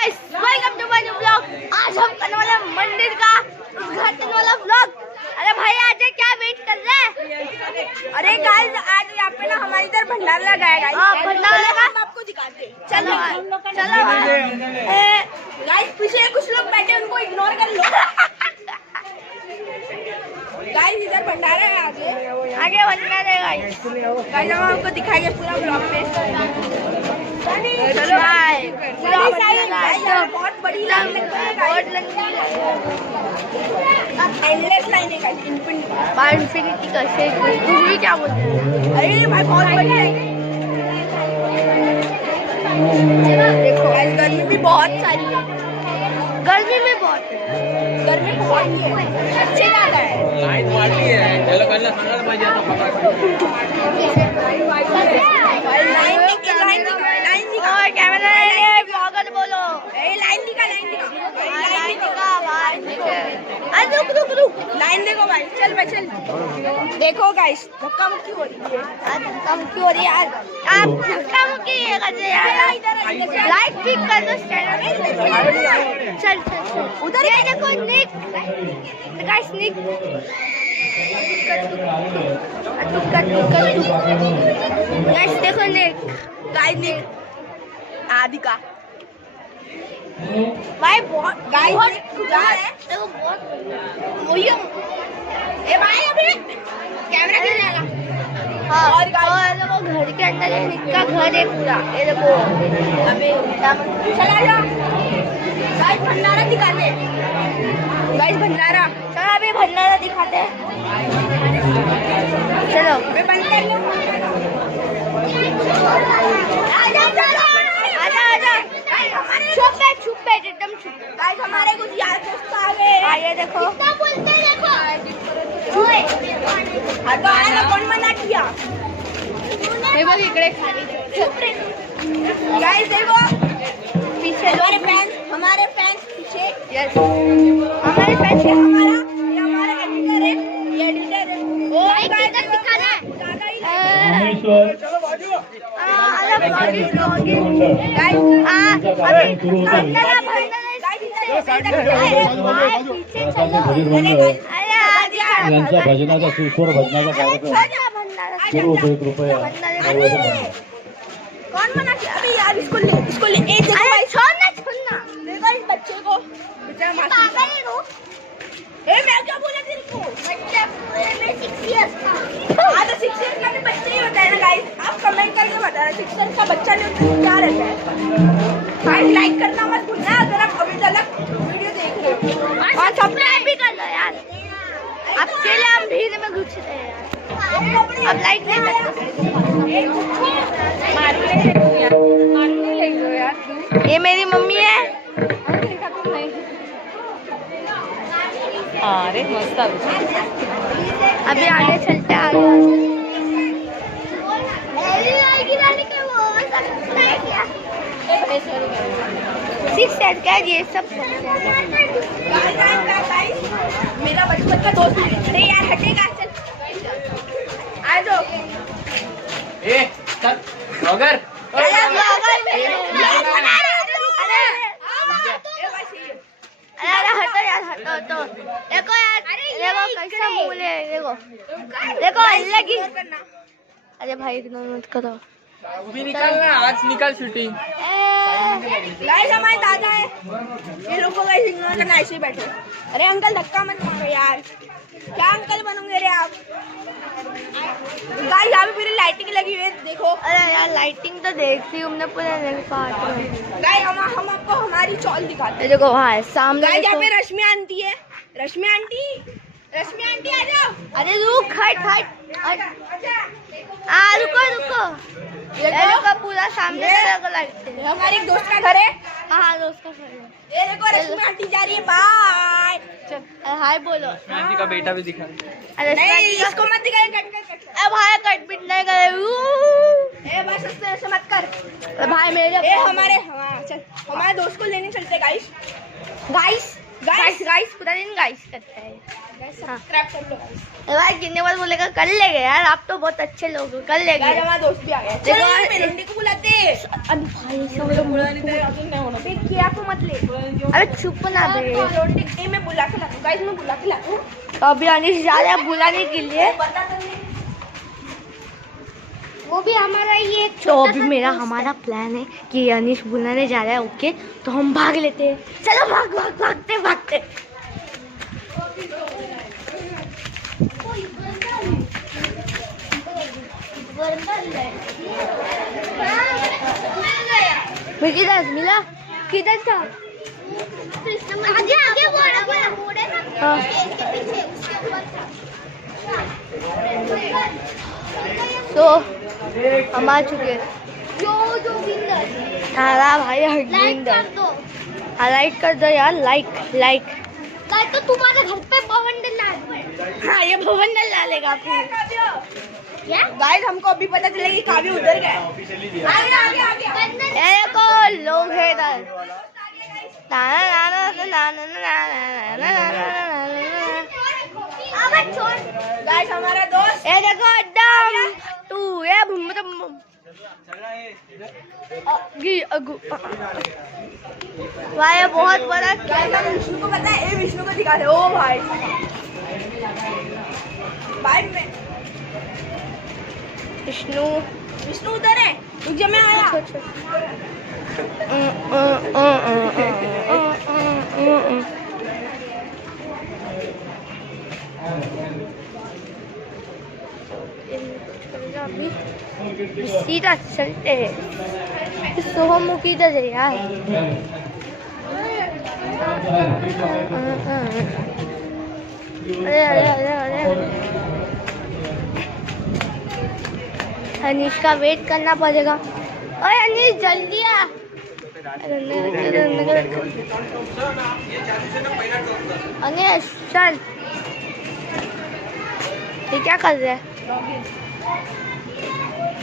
Welcome to my new blog. आज हम करने वाले हैं मंदिर का उद्घाटन वाला ब्लॉग। अरे भाई आज क्या वेट कर रहे हैं? अरे गाइस आज यहाँ पे ना हमारी इधर भंडारा लगाया गाइस। भंडारा का हम आपको दिखाते हैं। चलो चलो गाइस, पीछे कुछ लोग बैठे उनको इग्नोर कर लो। गाइस इधर भंडारा है, आगे भंडारा है गाइस। गाइस हम आपको दिखाएंगे पूरा ब्लॉग में। चलो बहुत बड़ी लाइन लगती है, बहुत लंबी लाइन है इंफिनिटी का शेक। तुम भी क्या बोलते हैं? अरे भाई बहुत बड़ी लाइन है। देखो गाइस गर्मी भी बहुत सारी है, गर्मी में बहुत है, गर्मी बहुत है, अच्छी ज्यादा है। लाइन वाली है, चलो कल संगल में जाता लाइन देखो भाई। चल भाई चल। देखो गाइस धक्का मुक्की हो रही है, धक्का मुक्की हो रही है यार। आप धक्का मुक्की यार, लाइट ठीक कर दो। चल चल उधर ये देखो निक गाइस, निक गाइस देखो निक गाइस, निक आदि का भाई बहुत गाइस है। देखो बहुत वही ए भाई अभी कैमरा क्यों चला? हाँ और वो घर के अंदर है, निक्का घर है पूरा। ये देखो अबे चला जा गाइस, भंडारा दिखाते हैं गाइस, भंडारा। चलो अभी भंडारा दिखाते हैं। चलो मैं बंद कर लूं। आजा आजा आजा चुप है एकदम चुप। गाइस हमारे कुछ यार दोस्त आ गए। आइए देखो कितना बोलते देखो। ओए हटो, कौन मना किया? ये बस इकडे खाली चुप रे। गाइस देखो पीछे हमारे फैंस पीछे। यस हमारे फैंस है। हमारा एडिटर है, ये एडिटर है। ओ गाइस दिखा रहा है चलो बाजू। यांचा भजनाचा सुस्वर भजनाचा कार्यक्रम सुरू होतो। 1 रुपया कौन मना किया? अभी यार इसको ले ए देखो भाई, छोड़ना देखो इस बच्चे को, बेचारा पागल है वो। ए मैं क्या बोला तेरे को? बच्चा मैं 6 इयर्स का। हां तो 6 इयर्स का भी बच्चा ही होता है ना गाइस। आप कमेंट करके बताना 6 इयर्स का बच्चा नहीं होता तो क्या रहता है। गाइस लाइक करना मत भूलना अगर आप अभी तक वीडियो देख रहे हो, और सब्सक्राइब भी कर लो यार। आपके लिए हम भीड़ में घुस रहे हैं यार। अब लाइक नहीं करते। ये मेरी मम्मी है। अरे मस्त। अभी आगे चलते आगे। का ये सब मेरा बचपन का दोस्त है। अरे यार हटेगा, चल आ जाओ। ए चल ब्लॉगर हटो यार, हटो तो देखो यार, देखो कैसा मुंह है, देखो देखो लगी। अरे भाई इग्नोर मत करो। भी निकालना, आज निकाल शूटिंग। गाइस हमारे दादा है, ये लोग को गाइस इग्नोर करना, ऐसे ही बैठे। अरे अंकल धक्का मत मारो यार, क्या अंकल बनोगे रे आप? गाइस यहाँ पे पूरी लाइटिंग लगी हुई है, देखो। अरे यार लाइटिंग तो देख ली हमने पूरे गाइस। हम आपको हमारी चौल दिखाते हैं। देखो हाँ सामने गाइस यहाँ पे रश्मि आंटी है। रश्मि आंटी आ जाओ। अरे रुक, हट रुको ये देखो पूरा सामने लाइट है। हमारे एक दोस्त का घर है। हाँ दोस्त का घर है। ये देखो रश्मि आंटी जा रही है, बाय। चल हाय बोलो। आंटी का बेटा भी दिखा। अरे नहीं इसको मत दिखाए, कट। अब भाई कट बिट नहीं करे। ए बस ऐसे मत कर भाई मेरे। ए हमारे चल हमारे दोस्त को लेने चलते गाइस। गाइस गाइस पूरा दिन गाइस करता है। सब्सक्राइब कर लो गाइस। भाई गिनने वाले बोलेगा कर लेंगे यार, आप तो बहुत अच्छे लोग हो, कर लेंगे। हमारा दोस्त भी आ गया। देखो चलो मेलोडी को बुलाते। अरे भाई सब लोग बुलाने तो अजून नाही होणार। बे क्या को मत ले, अरे चुप ना बे। मेलोडी ए मैं बुला के लाऊं गाइस, मैं बुला के लाऊं। तो अभी अनिश जा रहा है बुलाने के लिए। बता तो नहीं। वो भी हमारा ये तो अभी मेरा हमारा प्लान है कि अनिश बुलाने जा रहा है। ओके तो हम भाग लेते हैं, चलो भाग भाग भागते भागते। मैं किधर मिला, किधर था? आगे आगे बोर्ड है ना, इसके पीछे उसके ऊपर था। तो हम आ चुके हैं। जो विंदर तारा भाई हरविंदर, लाइक कर दो यार, लाइक लाइक लाइक। तो तुम्हारे घर पे भवन डाल। हाँ ये भवन डालेगा फिर क्या? गाइस हमको अभी पता चला कि काव्य उधर गया। आगे आगे आगे। देखो लोग है इधर। गाइस हमारा दोस्त ये देखो एकदम तू ये भाई बहुत बड़ा गाइस विष्णु को पता है, ए विष्णु को दिखा दे। ओ भाई भाई मैं विष्णु विष्णु उधर है, रुक जा मैं आया। सीधा चलते हैं। सोहमुखी इधर है यार। अरे अरे अरे अरे अनिश का वेट करना पड़ेगा। ओए अनिश जल्दी आ। अनिश चल, ये क्या कर रहे हैं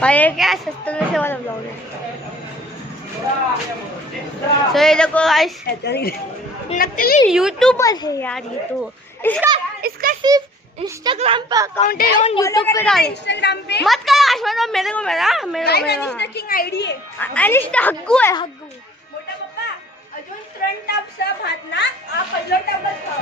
भाई? ये क्या सस्ते में से वाला ब्लॉग है? तो ये देखो गाइस नकली यूट्यूबर है यार ये तो। इसका सिर्फ इंस्टाग्राम पे अकाउंट है और यूट्यूब पे डाले। इंस्टाग्राम पे मत कर आशा, मेरे को मेरा किंग आईडी है। अनिश हग्गू है, हग्गू। मोठा पप्पा अजून फ्रंट टाप सब हात ना आप पल्लो टापच खाओ।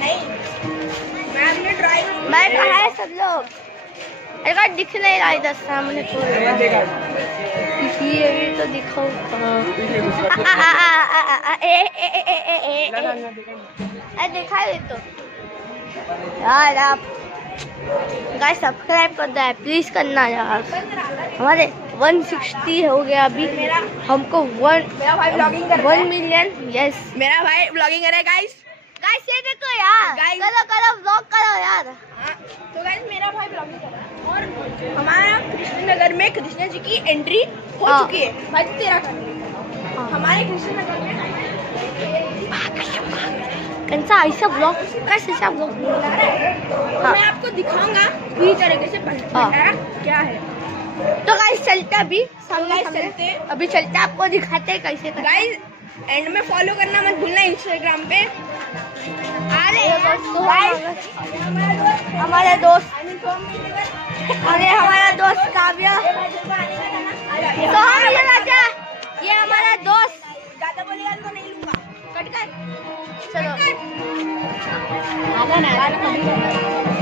नहीं मैं अपने ड्राइंग मैं कहा है सब लोग? अरे दिख नहीं रहा इधर सामने तो ये तो दिखाओ। अरे देखा है तो यार। आप गाइस सब्सक्राइब कर दो प्लीज करना यार। हमारे 160 हो गया अभी। हमको मेरा भाई ब्लॉगिंग कर रहा है। 1 मिलियन। यस मेरा भाई ब्लॉगिंग कर रहा है गाइस। गाइस ये देखो यार, Guys. करो करो व्लॉग करो यार। हाँ, तो गाइस मेरा भाई ब्लॉगिंग कर रहा है और हमारा कृष्णनगर में कृष्ण जी की एंट्री हो हाँ। चुकी है। भाई तेरा कर हमारे कृष्णनगर में कैसा ऐसा ब्लॉग, कैसे ऐसा ब्लॉग? तो मैं आपको दिखाऊंगा पूरी तरीके से भंडारा क्या है। तो गाइस चलते अभी सामने guys, सामने। चलते। अभी चलते आपको दिखाते हैं कैसे करते हैं। गाइस एंड में फॉलो करना मत भूलना इंस्टाग्राम पे। हमारे दोस्त अरे हमारा दोस्त काव्य तो हम ये राजा, ये हमारा दोस्त। ज्यादा बोलेगा तो नहीं लूंगा। कट कर चलो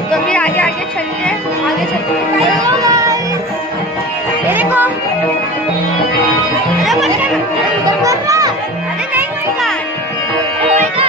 तो फिर आगे आगे चलते हैं, आगे चलते हैं। ये देखो अरे मत करना, अरे नहीं होएगा, होएगा।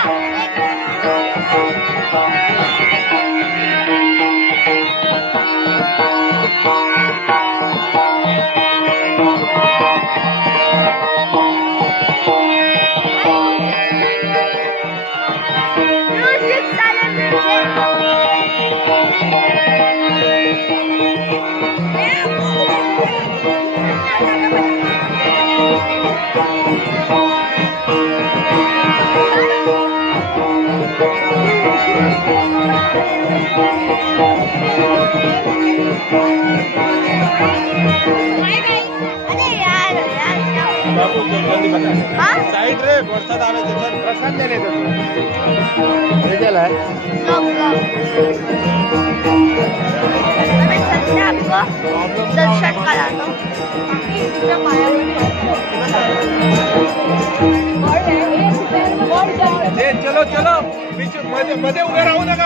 अरे यार यार हाँ साइड रे प्रसाद आवे तो प्रसाद ले ले ये चला है मैं चलते आपको दर्शन कराता हूँ ए चलो चलो बीच मध्ये मध्ये उभे राहू नका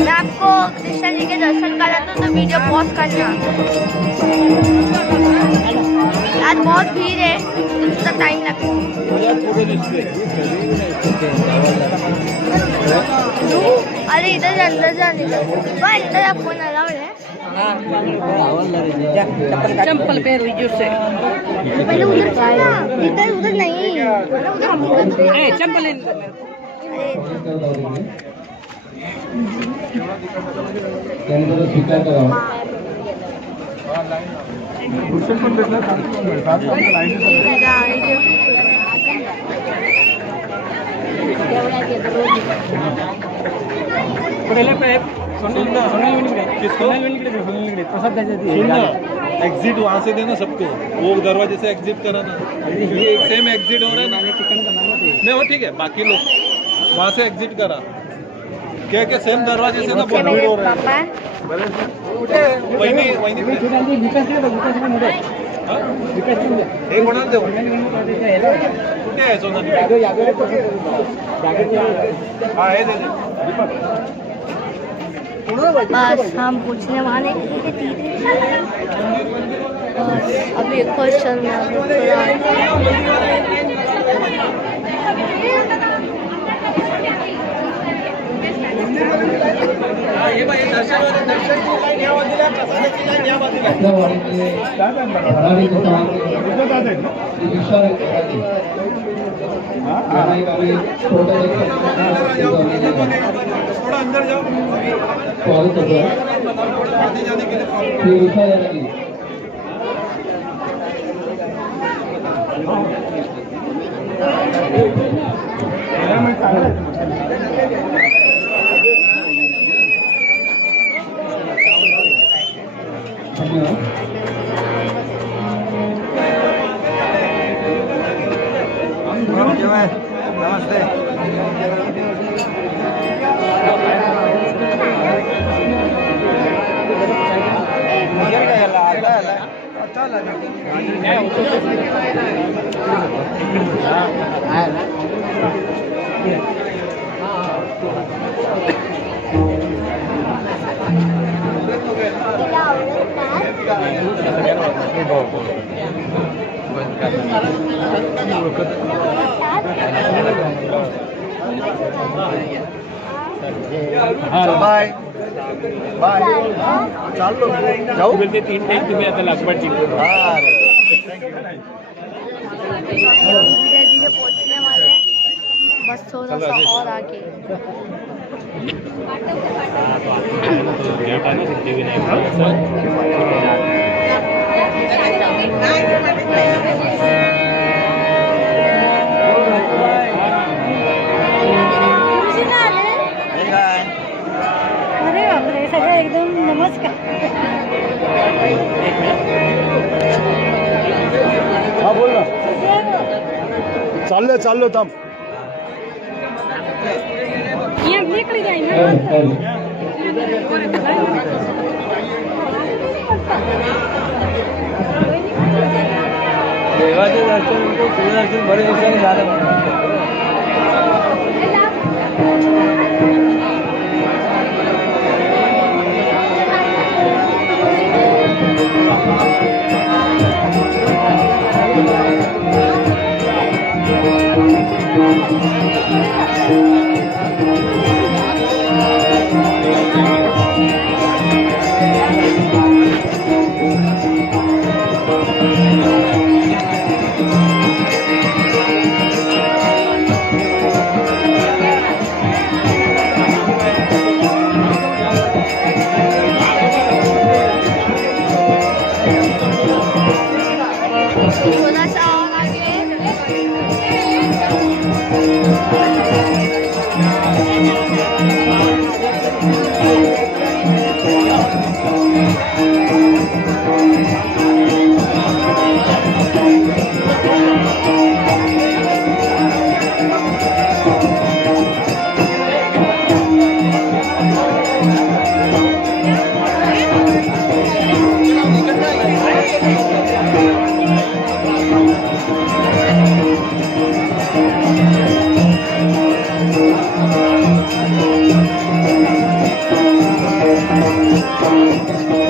मैं आपको कृष्ण जी के दर्शन कराता हूँ तो वीडियो पॉज करना आज बहुत भीड़ है तो थोड़ा टाइम लगेगा अरे इधर जा अंदर जाने वहाँ अंदर आप फोन अलाउड है चंपल पहन लीजिए उससे पहले उधर चलना इधर उधर नहीं चंपल स्वीकार करावा एग्जिट वहाँ से देना सबको वो दरवाजे से एग्जिट करा ना ये सेम एग्जिट हो रहा है नहीं वो ठीक है बाकी लोग वहाँ से एग्जिट करा क्या सेम दरवाजे से ना बहुत भीड़ हो रहा है वही एक होणार दे कुठे आहे सोना हाँ हे दे बस हम पूछने वाले अभी एक क्वेश्चन थोड़ा अंदर जाओ नमस्ते बाय बाय चाललो जाऊ बोलते 3 टाइम तुम्ही आता लागपट जिंकलो धीरे धीरे पहुंचने वाले हैं बस थोड़ा सा और आगे अरे बापरे सगळं एकदम नमस्कार हा बोल ना चाललो थांब देवाचे दर्शन सूर्यदर्शन बरेच दिवसांनी झालं थोड़ा सा और आगे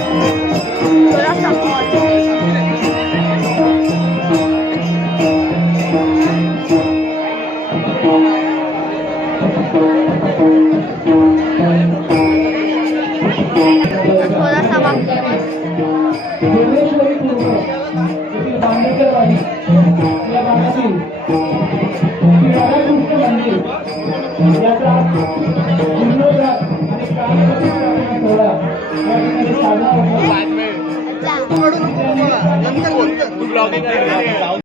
थोड़ा सा थोड़ा सा वक्त है बस। बाद में अच्छा तू ब्लॉगिंग